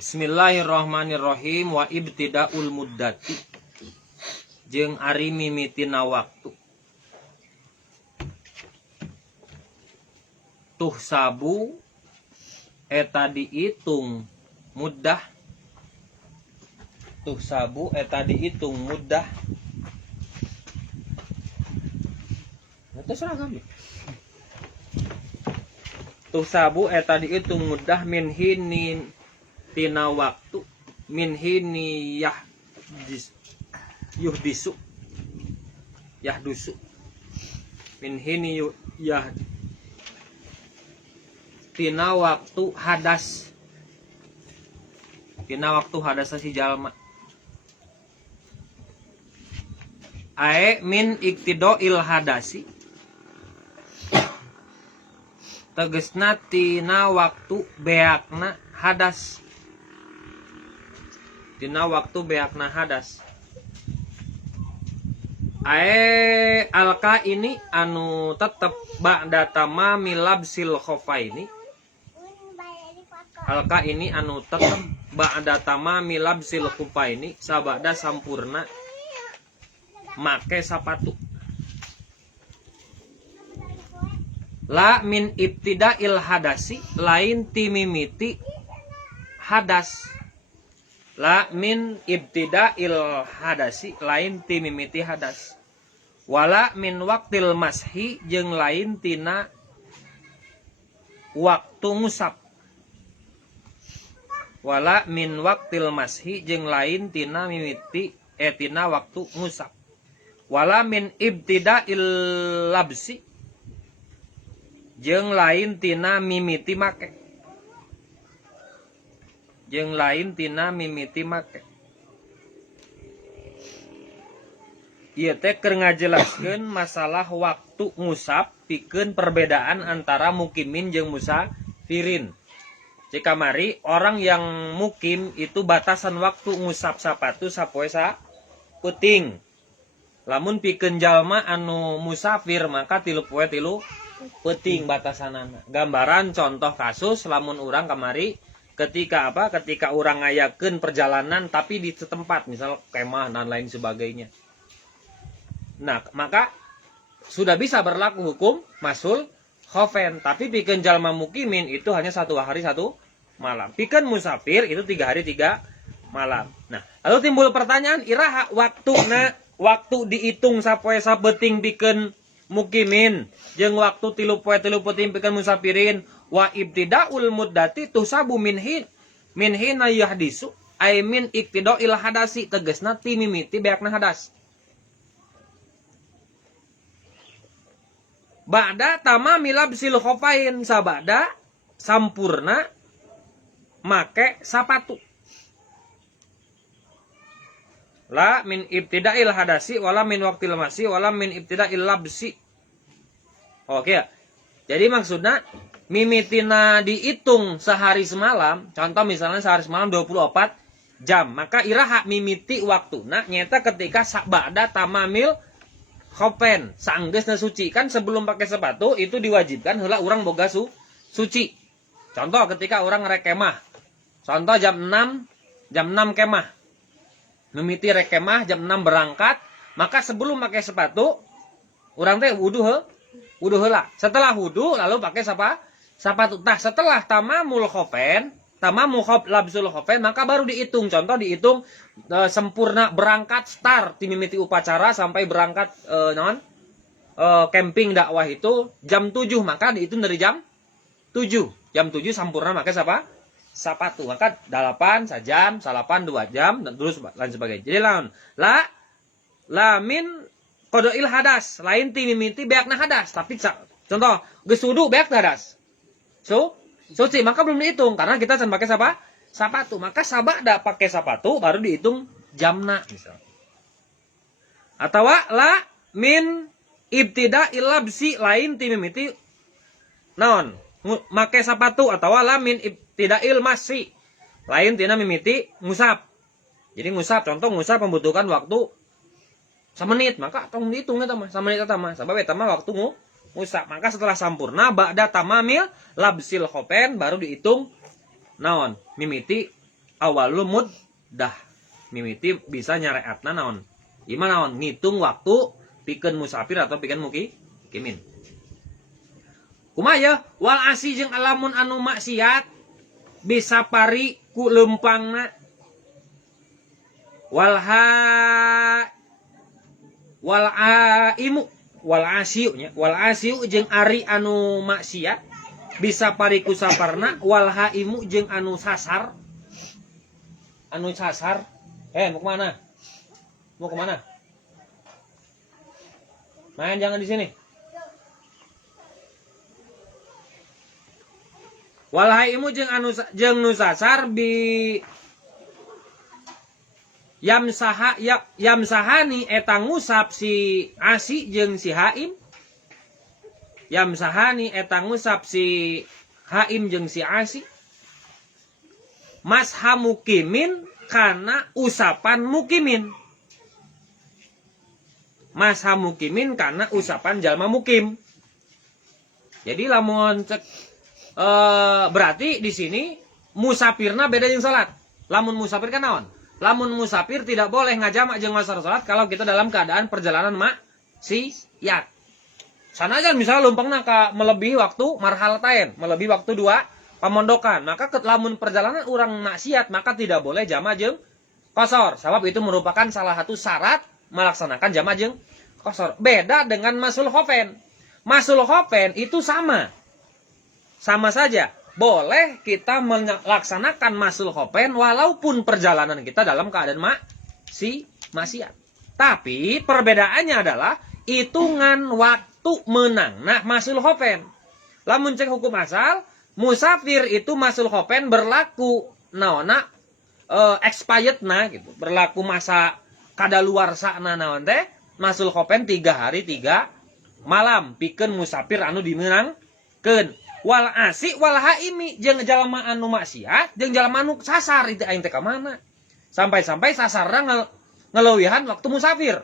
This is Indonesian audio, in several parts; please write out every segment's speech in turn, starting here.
Bismillahirrahmanirrahim. Wa ibtidaul muddati jeung ari mimitina waktu. Tuh sabu eta diitung muddah. Tuh sabu eta diitung muddah. Itu seragam. Tuh sabu eta diitung muddah min hinin tina waktu min hini yuhdisu yahdusu min hini tina waktu hadas si jalma ae min iktidoil hadasi tegesna tina waktu beakna hadas tina waktu beakna hadas ae alka ini anu tetep ba'da tamami labsil khofaini alka ini anu tetep ba'da tamami labsil khofaini sabada sampurna make sapatu la min ibtida'il hadasi lain timimiti hadas la min ibtida'il hadasi lain timimiti hadas wala min waktil mashi jeung lain tina waktu ngusap wala min waktil mashi jeung lain tina mimiti tina waktu ngusap wala min ibtida'il labsi jeung lain tina mimiti make jeung lain tina mimiti make. Ieu teh keur ngajelaskeun masalah waktu ngusap pikeun perbedaan antara mukimin jeung musafirin. Jika mari orang yang mukim itu batasan waktu ngusap sapatu sapoe sapeuting. Lamun pikeun jalma anu musafir maka 3 poe 3 peuting batasanana. Gambaran contoh kasus lamun urang kamari ketika orang ngayakeun perjalanan tapi di setempat misal kemah dan lain sebagainya. Nah, maka sudah bisa berlaku hukum masul khofen, tapi pikeun jalma mukimin itu hanya 1 hari 1 malam. Pikeun musafir itu 3 hari 3 malam. Nah, lalu timbul pertanyaan, iraha waktu dihitung sapoe sabeuting pikeun mukimin jeung waktu 3 poe 3 peuting pikeun musafirin. Wa ibtidaul muddati tusabu min hina yahdisu ay min iktidail hadasi tegasna ti mimiti beakna hadas ba'da tamami labsil khofain sabada sampurna make sapatu la min ibtidail hadasi wala min waqtil masi wala min ibtidail labsi. Oke ya. Jadi maksudnya mimitina dihitung sehari semalam, contoh misalnya sehari semalam 24 jam, maka iraha mimiti waktuna nyata ketika ba'da tamamil khofen, saenggeusna suci. Kan sebelum pakai sepatu itu diwajibkan heula urang boga suci. Contoh ketika orang rek kemah. Contoh jam 6 kemah. Mimiti rek kemah jam 6 berangkat, maka sebelum pakai sepatu urang teh wudu heula. Setelah wudu lalu pakai sapatu. Tah setelah tamamul khofen, labsul khofen, maka baru dihitung. Contoh dihitung sempurna berangkat start timimiti upacara sampai berangkat camping dakwah itu jam 7, maka dihitung dari jam 7. Jam 7 sempurna pakai sapatu. Maka 8 sajam, 2 jam dan terus lain sebagainya. Jadi la min qadail hadas, lain timimiti beakna hadas, tapi contoh geus wudu beak hadas. Suci, maka belum dihitung karena kita can pakai sapatu. Maka sabada pakai sapatu baru dihitung jamna misal. Atau la min ibtida'il labsi, lain timimiti naon? Make sapatu atau la min ibtida'il masi, lain tina mimiti ngusap. Jadi ngusap, contoh ngusap membutuhkan waktu 1 menit, maka tong dihitung eta mah 1 menit eta mah sabab eta mah waktu ngusap. Maka setelah sampurna ba'da tamamil labsil khofen baru dihitung naon mimiti awalul muddah. Mimiti bisa nyareatna naon? Iman naon? Ngitung waktu pikeun musafir atau pikeun mukimin. Kumaya wal asi jeung alamun anu maksiat bisa pari ku lempangna wal asiu jeung ari anu maksiat bisa pari ku saparna wal haimu jeung anu sasar mau kemana? Mau kemana? Main jangan di sini. Walhaimu jeung nu sasar bi yamsahani eta ngusap si asi jeung si haim. Yamsahani eta ngusap si haim jeung si asi. Masha mukimin kana usapan mukimin. Masha mukimin kana usapan jalma mukim. Jadi lamun cek berarti di sini musafirna beda jeung salat. Lamun musafir kan naon? Lamun musafir tidak boleh ngajamak jeung masar salat kalau kita dalam keadaan perjalanan maksiat. Sanajan misalnya lumpangna ka melebihi waktu marhalatain, melebihi waktu 2 pamondokan, maka lamun perjalanan urang maksiat maka tidak boleh jama jeung qasar. Sebab itu merupakan salah satu syarat melaksanakan jama jeung qasar. Beda dengan masul khofen. Masul khofen itu sama saja. Boleh kita melaksanakan masul khofen walaupun perjalanan kita dalam keadaan maksiat. Tapi perbedaannya adalah hitungan waktu menang. Nah, masul khofen. Lamun cek hukum asal, musafir itu masul khofen berlaku naona expired na gitu. Berlaku masa kadaluarsa na naon teh masul khofen 3 hari 3 malam pikeun musafir anu dimenangkeun. Wal asi wal haimi jeung jalma anu maksiat jeung jalma anu sasar itu aing teh ka mana. Sampai-sampai sasarna ngeleuwihan waktu musafir.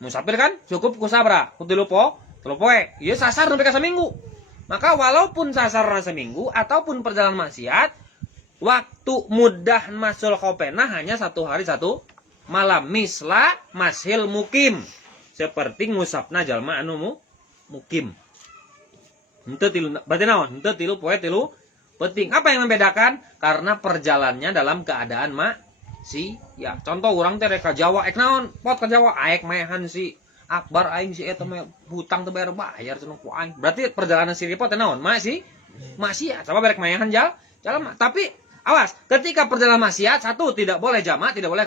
Musafir kan cukup ku sabra? Ku 3 poe. Ieu sasar nepi ka saminggu. Maka walaupun sasarna seminggu ataupun perjalanan maksiat, waktu mudah masul khofena hanya 1 hari 1 malam. Misla mashil mukim. Seperti ngusapna jalma anu mukim. Henteu tilu berarti naon? Henteu tilu poe tilu penting. Apa yang membedakan? Karena perjalanannya dalam keadaan ya. Contoh urang teh rek ka Jawa, naon? Pot ka Jawa aek maehan si Akbar aing si eta mah hutang teu bayar cenah ku aing. Berarti perjalanan si Ripot teh naon? Maksiat. Sabab rek maehan jalma. Tapi awas, ketika perjalanan maksiat satu tidak boleh jamak, tidak boleh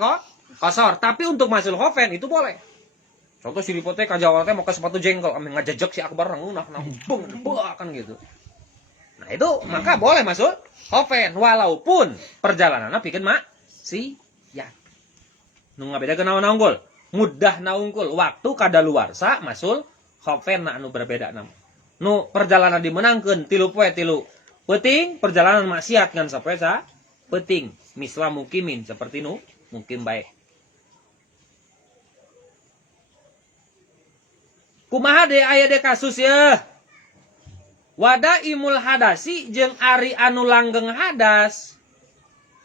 qasar. Tapi untuk masul khofen itu boleh. Contoh si Ripot teh ka Jawa teh mau ke sepatu jengkol, ame ngajejek si Akbar ngunah beng kan gitu. Nah, itu maka boleh masuk khofen walaupun perjalananna pikeun maksiat. Nu ngabedakeun naon unggul? Mudah naungkul waktu kadaluarsa masul khofen anu berbeda nama. Nu perjalanan dimenangkeun 3 poe 3 peuting, perjalanan maksiat ngan sapoe peuting. Misla mukimin seperti nu mukim bae. Kumaha de aya de kasus ya? Wada imul hadasi jeung ari anu langgeng hadas.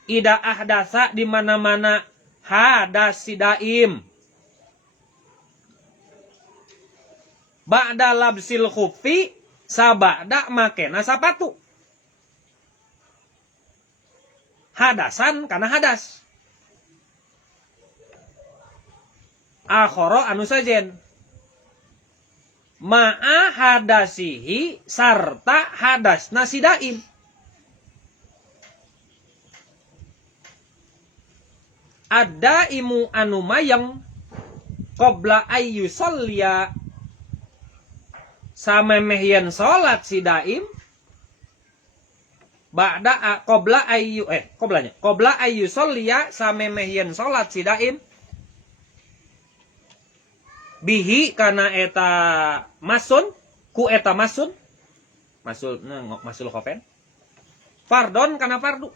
Ida ahdasa di mana-mana hadas sidaim. Ba'da labsil khuffi sabada makena sapatu. Hadasan kana hadas. Akhara anu sajen. Ma'a hadasihi sarta hadasna sidaim. Ada imu anu mayang qabla ayyusolliya samemehieun salat si daim ba'da qabla ayyu sholliya samemehieun salat si daim bihi kana eta masun ku eta masul khofen fardon kana fardu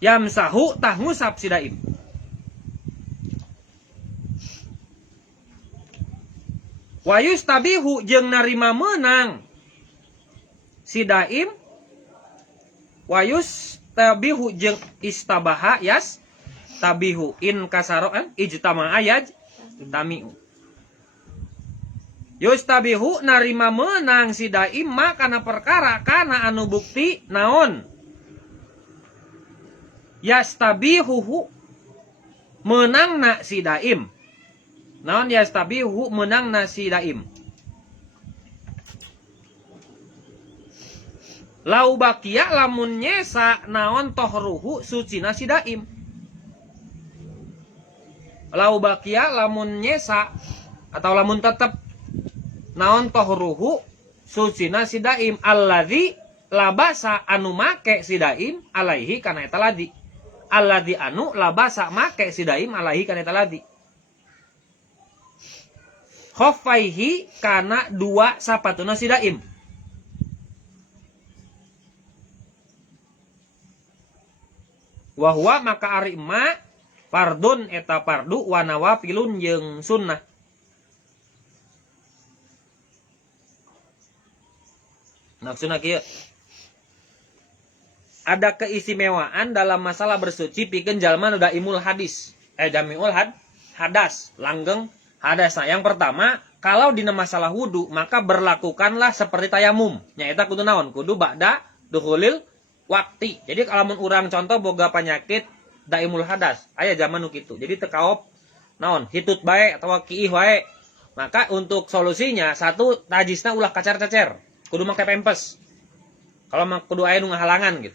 yamsahu tah ngusap si daim. Wayus tabihu jeung narima menang si daim Wayus tabihu jeung istabaha yas tabihu in kasaro ijtama ayaj tamiu. Yus tabihu narima menang si daim ma kana perkara kana anu bukti naon. Yas tabihu menang na si daim. Naon yas tabihu menang na si daim. Lau bakia lamun nyesa naon tohruhu sucina si daim. Lau bakia lamun nyesa atau lamun tetep naon tohruhu sucina si daim alladzi labasa anu make si daim alaihi kana eta ladi. Alladzi anu labasa make si daim alaihi kana eta ladi. Khaffaihi kana dua sapatuna si daim. Wahwa maka ari ma fardun eta fardu wa nawafilun jeung sunnah. Maksudna kieu. Ada keistimewaan dalam masalah bersuci pikeun jalma nu daimul hadis. Jamiul hadas, langgeng hadas. Nah, yang pertama, kalau dina masalah wudu maka berlakukanlah seperti tayamum. Nyaeta kudu naon? Kudu ba'da dukhulil waktu. Jadi kalau urang contoh boga penyakit daimul hadas, aya zaman nu kitu. Jadi tekaop naon? Hitut bae atau kiih wae. Maka untuk solusinya satu najisna ulah kacer-cecer. Kudu make pempes. Kalau kudu aya nu ngahalangan gitu.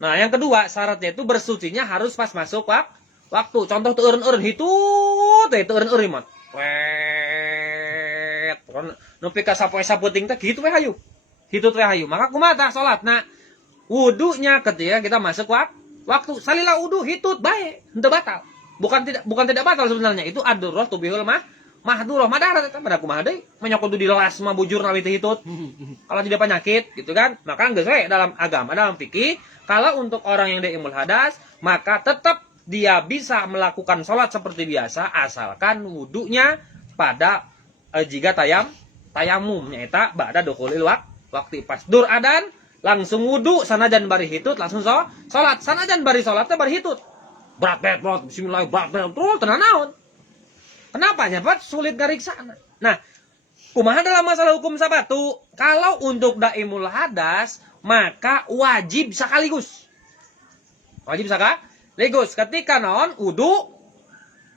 Nah, yang kedua syaratnya itu bersucinya harus pas masuk waktu. Contoh teu eureun-eureun hitut teh teu eureun-eureun mah. Wet. Nu pika sapoe saputing teh kitu we hayu. Hitut we hayu. Maka kumaha tah salatna? Wudunya ketika kita masuk waktu salila wudu hitut bae henteu batal. Bukan tidak batal sebenarnya, itu ad-durrah tubihul mahdurah madarat eta pada kumaha deui nya kudu dilelas mah bujur nawi teh hitut. Kalau tidak penyakit gitu kan, maka geus we dalam agama dalam fikih kalau untuk orang yang daimul hadas maka tetap dia bisa melakukan sholat seperti biasa asalkan wudunya pada jika tayamum nyaeta ba'da dukhulil waktu pas dur adan langsung wudu sanajan bari hitut langsung salat sanajan bari salat teh bari hitut berat bismillah berat terus tenan naon kenapa nya Pak sulit ngariksana. Nah kumaha dalam masalah hukum sabatu kalau untuk daimul hadas maka wajib sekaligus ketika naon wudu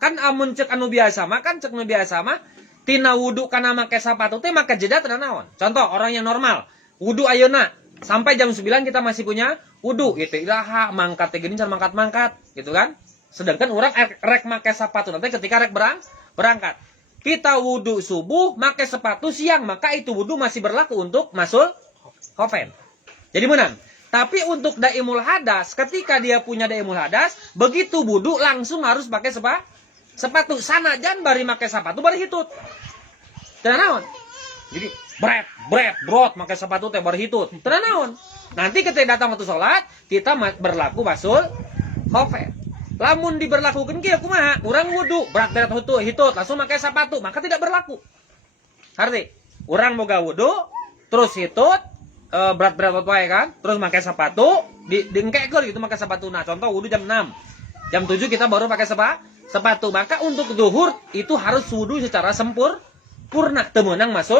kan amun cek anu biasa mah kan cek anu biasa mah tina wudu kana make sapatu teh maka jeda tenan naon. Contoh orang yang normal wudu ayeuna sampai jam 9 kita masih punya wudu gitu ilaha mangkat teh geuning cara mangkat gitu kan. Sedangkan orang rek make sepatu nanti ketika rek berangkat. Kita wudu subuh make sepatu siang maka itu wudu masih berlaku untuk masul khofen. Jadi menang. Tapi untuk daimul hadas ketika dia punya daimul hadas begitu wudu langsung harus pakai sepatu sanajan bari make sepatu bari hitut. Tenan naon? Jadi brot make sepatu teh bari hitut. Tenan naon? Nanti ketika datang waktu sholat, kita berlaku masul khofen. Lamun diberlakukan kieu kumaha? Urang wudu, berat hitut, langsung make sepatu, maka tidak berlaku. Arti, urang boga wudu, terus hitut, berat wae kan, terus make sepatu, diengkekeun gitu make sepatu. Nah, contoh wudu jam 6. Jam 7 kita baru pakai sepatu. Maka untuk zuhur itu harus wudu secara sempurna, teu meunang masul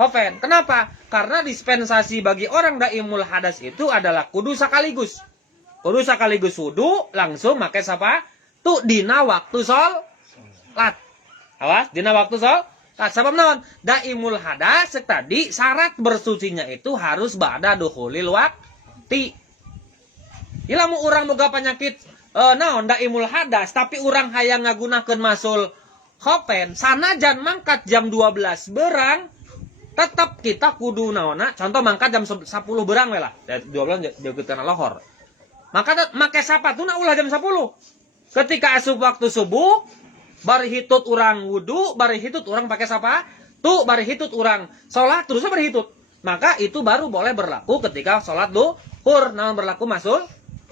khofen. Kenapa? Karena dispensasi bagi orang daimul hadas itu adalah kudu sekaligus. Kudu sekaligus wudu langsung make sepatu dina waktu sholat. Awas, dina waktu sholat. Sabab naon? Daimul hadas tadi syarat bersucinya itu harus ba'da dukhulil waqti. Ilamu urang boga penyakit naon daimul hadas tapi urang hayang ngagunakeun masul khofen sanajan mangkat jam 12 berang tetap kita kudu naonna contoh mangkat jam 10 berang we lah 12 deukeut kana lohor maka make sapatuna ulah jam 10 ketika asup waktu subuh bari hitut urang wudu bari hitut urang pakai sapatu bari hitut urang salat terusnya bari hitut maka itu baru boleh berlaku ketika salat duhur naon berlaku masul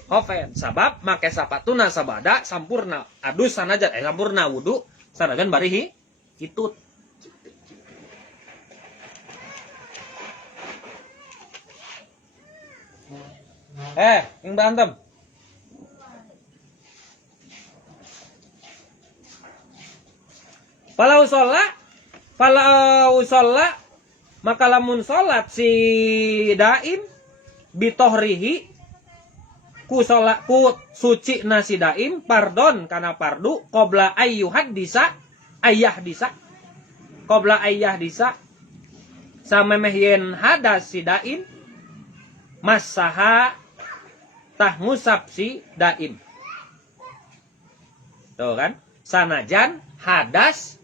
khofen sabab make sapatuna sabada sampurna adus sanajan sampurna wudu sanajan bari hitut. Yang berantem. Falau sholla maka lamun sholat si daim bitohrihi ku suci nasi daim pardon kana pardu qabla ayyuhad disa qabla ayyah disa samemeh yen hadas si daim masaha tah ngusap si daim. Tuh kan, sanajan hadas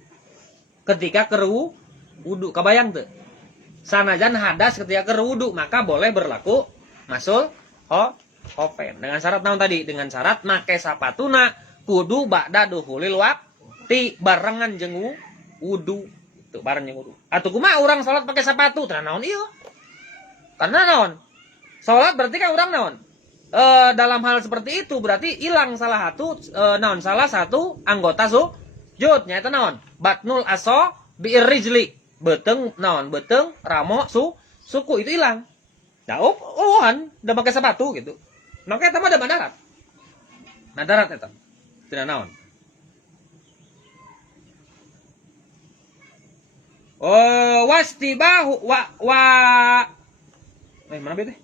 ketika keru wudu, kebayang tuh. Sanajan hadas ketika keru wudu, maka boleh berlaku masul khofen. Dengan syarat naon tadi? Dengan syarat make sapatuna kudu ba'da duhulil waqti barengan jeung wudu. Tuh bareng jeung wudu. Atuh kumaha urang salat pakai sapatu? Tah naon ieu? Karena naon? Salat berarti kan urang naon? Dalam hal seperti itu berarti hilang salah satu anggota sujud nyaeta naon? Batnul aso bi'rijli. Beteng ramo suku itu hilang. Nah, udah pakai sepatu gitu. Makanya eta mah ada madarat. Madarat eta. Tidak naon. Wastibahu mana bete?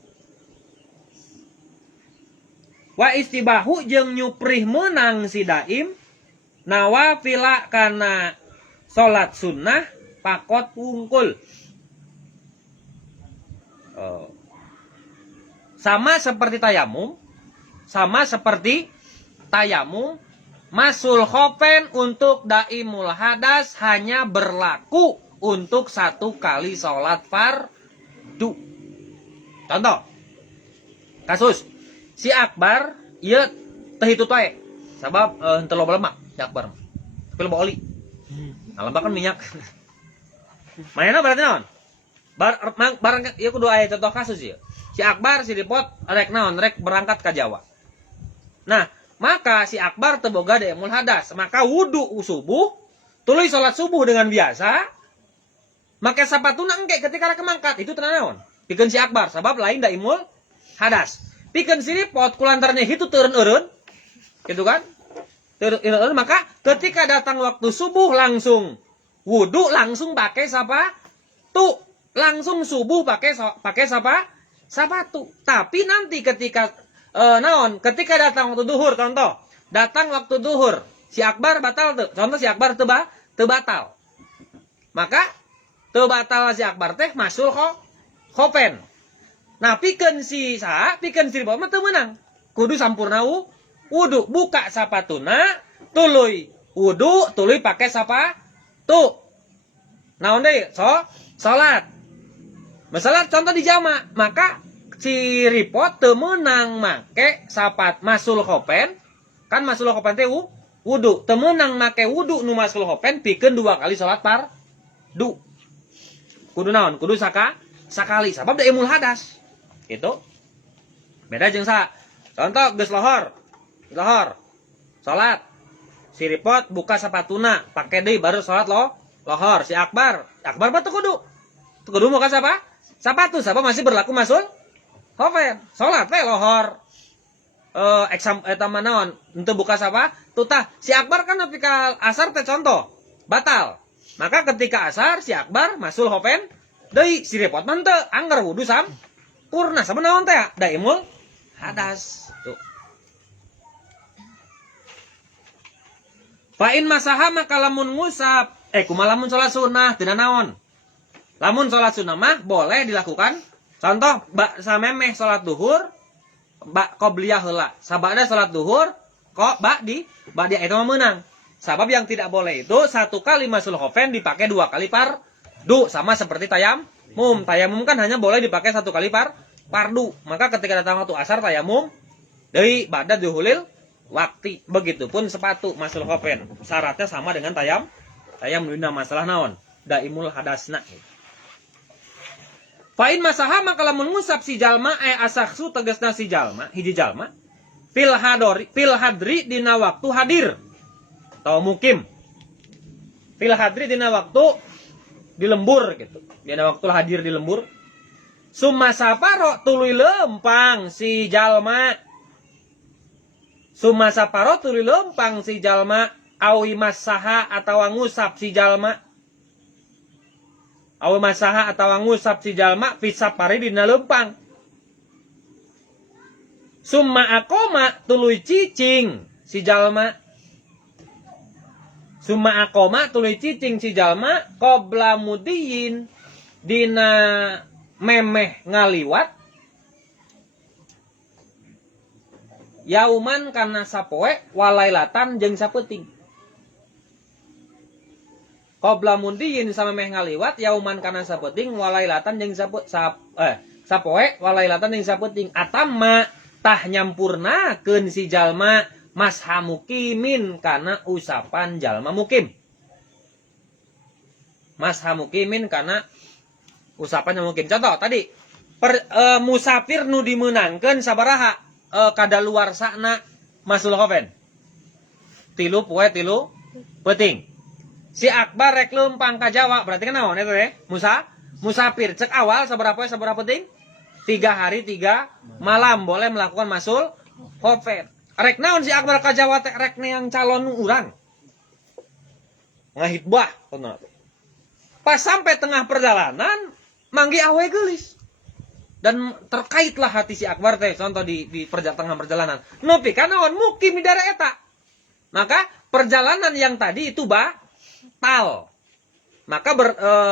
Wa istibahu jeung nyuprih menang si daim nawafila kana salat sunnah pakot wungkul. Sama seperti tayamum, masul khofen untuk daimul hadas hanya berlaku untuk satu kali salat fardu. Contoh, kasus si Akbar ieu teh hitut wae. Sabab henteu loba lemak si Akbar. Tapi loba oli. Ngalembak kan minyak. Mainna berarti naon? Barang ieu kudu aya contoh kasus ieu. Si Akbar si Dipot rek berangkat ka Jawa. Nah, maka si Akbar teu boga daimul hadas, maka wudu subuh, tuluy salat subuh dengan biasa, make sapatuna engke ketika rek mangkat, itu teu naon? Pikeun si Akbar, sabab lain daimul hadas. Pikeun si Dipot kulantarnya itu teureun-eureun, gitu kan? Teureun, maka ketika datang waktu subuh langsung wudu, langsung pakai sapatu, langsung subuh pakai sapatu. Tapi nanti ketika ketika datang waktu duhur, contoh, datang waktu duhur, si Akbar batal tuh. Contoh si Akbar teu batal. Maka teu batal si Akbar teh masul khofen. Nah, pikeun si Dipot mah teu meunang. Kudu sampurna wudu, buka sapatuna, tuluy wudu, tuluy pakai sapatu. Naon deui? Salat. Masalah contoh di jama, maka si Dipot teu meunang make masul khofen, kan masul khofen teh wudu, teu meunang make wudu nu masul khofen pikeun 2 kali salat fardu. Kudu naon? Kudu sakali, sabab da imul hadas. Gitu. Beda jeung contoh geus lohor. Salat. Si Dipot buka sapatuna, pake deui baru salat lohor. Si Akbar mah teu kudu buka sapatu, sabab masih berlaku masul khofen. Salat we lohor. Eta mah naon? Henteu buka tutah. Si Akbar kan nepi ka asar teh contoh, batal. Maka ketika asar si Akbar masul khofen deui, si Dipot mah teu, anggar wudu sampurna. Sabab naon teh? Daimul hadas. Tuh. Fa'in masaha maka lamun ngusap, kumaha lamun salat sunnah tidak naon. Lamun salat sunnah mah boleh dilakukan. Contoh, samemeh salat duhur, qobliyah heula. Sabada salat duhur, ba'di eta mah meunang. Sabab yang tidak boleh itu 1 kali masul khofen dipakai 2 kali fardu, sama seperti tayamum. Tayamum kan hanya boleh dipakai 1 kali fardu. Maka ketika datang waktu asar tayamum deui ba'da duhulil waqti. Begitupun sepatu masul khofen. Syaratnya sama dengan tayamum dina masalah naon? Daimul hadasna. Fa'in masaha maka lamun ngusap si jalma asaksu tegasna si jalma, hiji jalma fil hadri dina waktu hadir. Atau mukim. Fil hadri dina waktu di lembur gitu. Dina waktu hadir di lembur. Sumasa paro tuluy lempang si jalma. Sumasa paro tuluy lempang si jalma. Awi masaha atau ngusap si jalma. Awi masaha atau ngusap si jalma. Pisap pari dina lempang. Summa akoma tuluy cicing si jalma. Summa akoma tuluy cicing si jalma. Qobla mudiyin dina memeh ngaliwat. Yauman kana sapoe walailatan jeung sapeuting. Qobla mudiyin samemeh ngaliwat yauman kana sapeuting walailatan jeung sapoe walailatan jeung sapeuting. Atamma tah nyampurnakeun si jalma masha mukimin kana usapan jalma mukim. Masha mukimin kana usapan jalma mukim. Contoh tadi musafir nu dimeunangkeun sabaraha kadaluarsana masul khofen. 3 poe 3 peuting. Si Akbar rek leumpang ka Jawa berarti kan naon eta teh? Musafir cek awal sabaraha poe sabaraha peuting? 3 hari 3 malam boleh melakukan masul khofen. Rek naon si Akbar ka Jawa teh rek neang calon urang. Ngahitbah cenah. Pas sampai tengah perjalanan manggi awe geulis. Dan terkaitlah hati si Akbar teh contoh di tengah perjalanan. Nepi ka naon mukim di daerah eta. Maka perjalanan yang tadi itu batal. Maka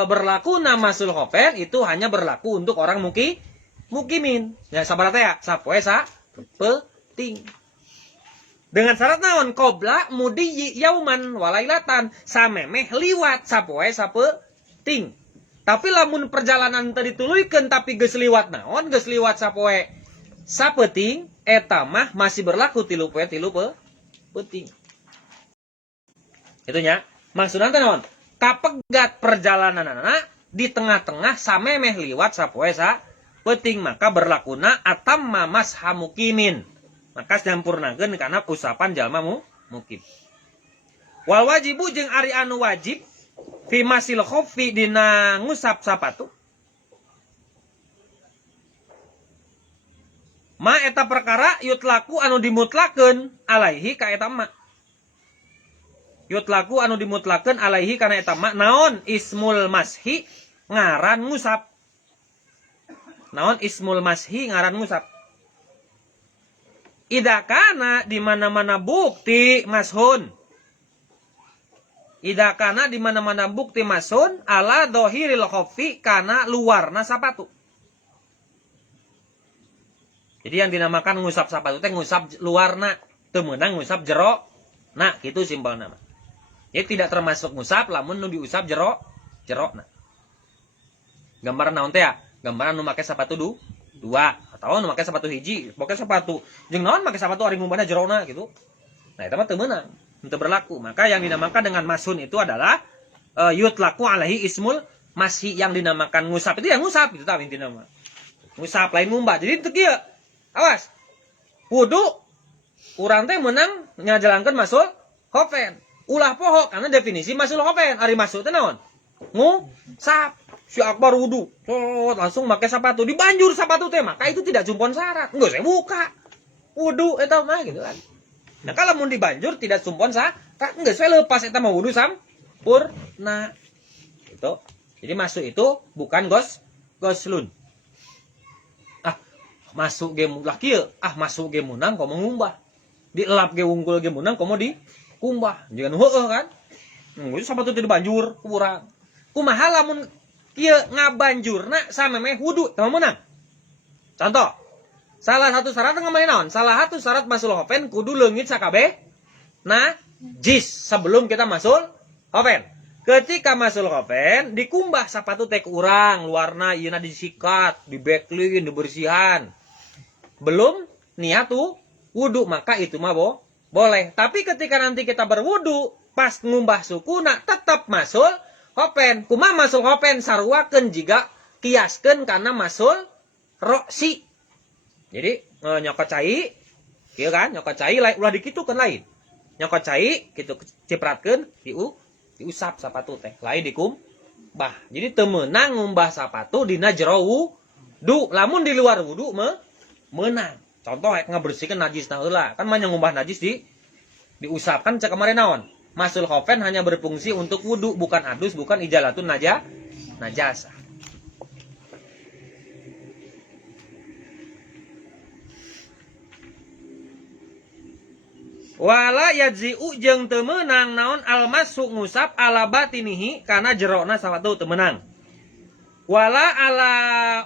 berlaku nama masul khofen itu hanya berlaku untuk orang mukimin. Ya sabaraha teh ya? Sapoe sapeuting. Dengan syarat naon? Qobla mudi yauman walailatan. Samemeh liwat sapoe sapeuting. Tapi lamun perjalanan tadi dituluykeun tapi geus liwat naon? Geus liwat sapoe sapeuting eta mah masih berlaku 3 poe 3 peuting. Itu nya. Maksudna teh naon? Kapegat perjalananna di tengah-tengah samemeh liwat sapoe sapeuting maka berlakuna atamma masha mukimin. Maka nyampurnakeun kana usapan jalma mukim. Wal wajibu jeung ari anu wajib fi masil khoffi dina ngusap sapatu. Ma eta perkara yutlaku anu dimutlakeun alaihi ka eta ma. Yutlaku anu dimutlakeun alaihi kana eta ma naon ismul mashi ngaran ngusap. Naon ismul mashi ngaran ngusap. Ida kana di mana-mana bukti mashun. Ida kana di mana-mana bukti mashun ala dohiril khoffi kana luarna sapatu. Jadi yang dinamakan ngusap sapatu teh ngusap luarna, teu meunang ngusap jero. Nah, kitu simpel nama. Jadi tidak termasuk ngusap lamun nu diusap jero na. Gambar naon teh ya? Gambaran nu make sapatu dua atau nu make sapatu hiji, pokoknya sepatu. Jeung naon make sapatu ari ngumbana jerona gitu. Nah, eta mah teu meunang. Itu berlaku. Maka yang dinamakan dengan masun itu adalah yutlaku alaihi ismul masih yang dinamakan ngusap itu yang ngusap itu tah intina mah. Ngusap lain ngumbah. Jadi teu kieu. Awas. Wudu urang teh meunang ngajalankeun masul khofen. Ulah poho karena definisi masul khofen. Ari masul teh naon? Ngusap. Si Akbar wudu. Langsung make sepatu. Dibanjur sepatu teh maka itu tidak jumpon syarat. Enggak saya buka. Wudu eta mah gitu kan. Nah kalau mau dibanjur tidak sumpon enggak saya lepas eta mah wudu sampurna. Gitu. Jadi masuk itu bukan goslun. Masuk ge mulah kieu. Masuk ge munang komo ngumbah. Dielap ge wungkul ge munang komo dikumbah. Jangan heueuh kan. Itu sapatu teh dibanjur kurang. Kumaha lamun kieu ngabanjurna samemeh wudu teu meunang. Contoh salah satu syarat ngomongin naon? Salah satu syarat masul khofen kudu leungit sakabeh najis sebelum kita masul khofen. Ketika masul khofen dikumbah sapatu teh ku urang, luarna ieuna disikat, dibeklin, dibersihan. Belum niat wudu maka itu mah boleh. Tapi ketika nanti kita berwudu pas ngumbah sukuna tetap masul khofen. Kumaha masul khofen sarwakeun jiga kiaskeun kana masul roksi. Jadi nyokot cai, kieu kan nyokot cai ulah dikitukeun lain. Nyokot cai kitu cipratkeun diusap sapatu teh, lain dikumbah. Jadi teu meunang ngumbah sapatu dina jero lamun di luar wudu menang. Contoh kayak ngabersihkan najis nah heula. Kan mah ngumbah najis diusapkan cek kemarin naon. Masul khofen hanya berfungsi untuk wudu, bukan adus, bukan ijalatun najasa. Wala yadzi'u jeung teu meunang naon almasu ngusap ala batinihi kana jerona sapatu teu meunang. Wala ala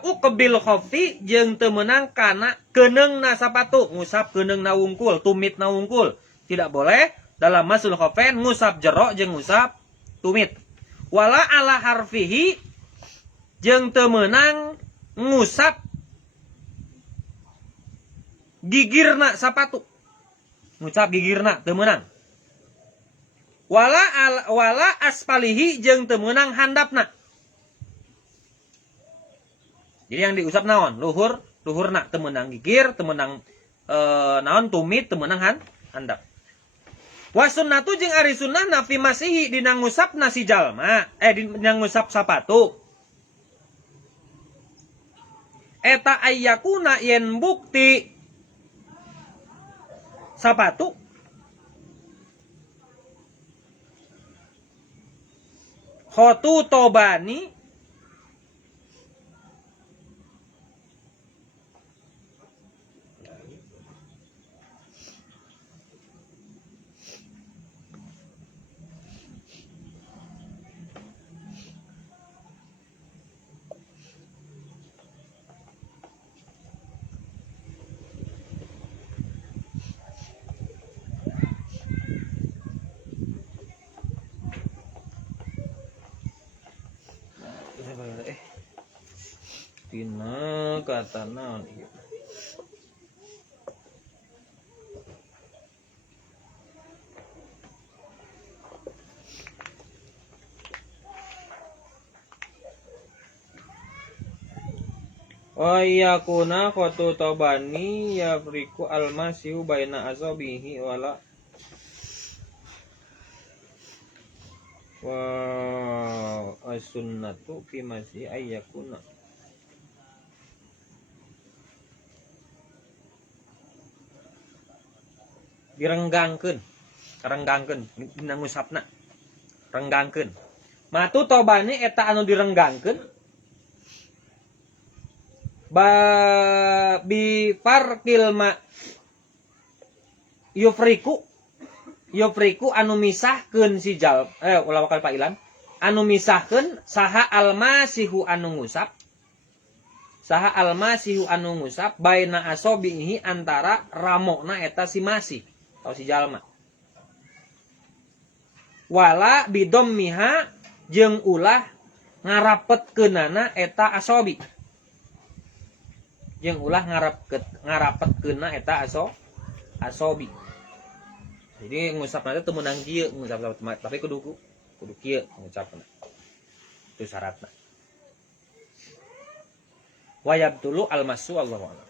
uqbil khaffi jeung teu meunang kana keneungna sapatu ngusap keneungna wungkul, tumitna wungkul. Tidak boleh dalam masul khofen ngusap jero jeung ngusap tumit. Wala ala harfihi jeung teu meunang ngusap gigirna sapatu. Ngucap gigirna teu meunang. Wala aspalihi jeung teu meunang handapna. Jadi yang diusap naon? Luhurna teu meunang gigir, teu meunang naon tumit, teu meunang handap. Wa sunnatu jeung ari sunnah nafi masihi dina ngusapna si jalma, dina ngusap sapatu. Eta ayyakuna yen bukti sapatu khotu tobani tina kata naon ieu. Wa yakuna khotu tobani yafriku almasihu baina asabihi wala wa as-sunnatu fi masih ayyakuna renggangkeun dina ngusapna renggangkeun matu tobani eta anu direnggangkeun bi farqil ma yufriku anu misahkeun si jal ulah wakal pailan anu misahkeun saha almasihu anu ngusap baina asobihi antara ramokna eta si masih atau si jalma. Wala bidommiha jeung ulah ngarapetkeunana eta asobi. Jeung ulah ngarapetkeunna eta asobi. Jadi ngusapna teh teu meunang kieu ngusap tapi kudu kieu ngucapna. Itu syaratna. Wa yabtulu almasu Allahu a'lam.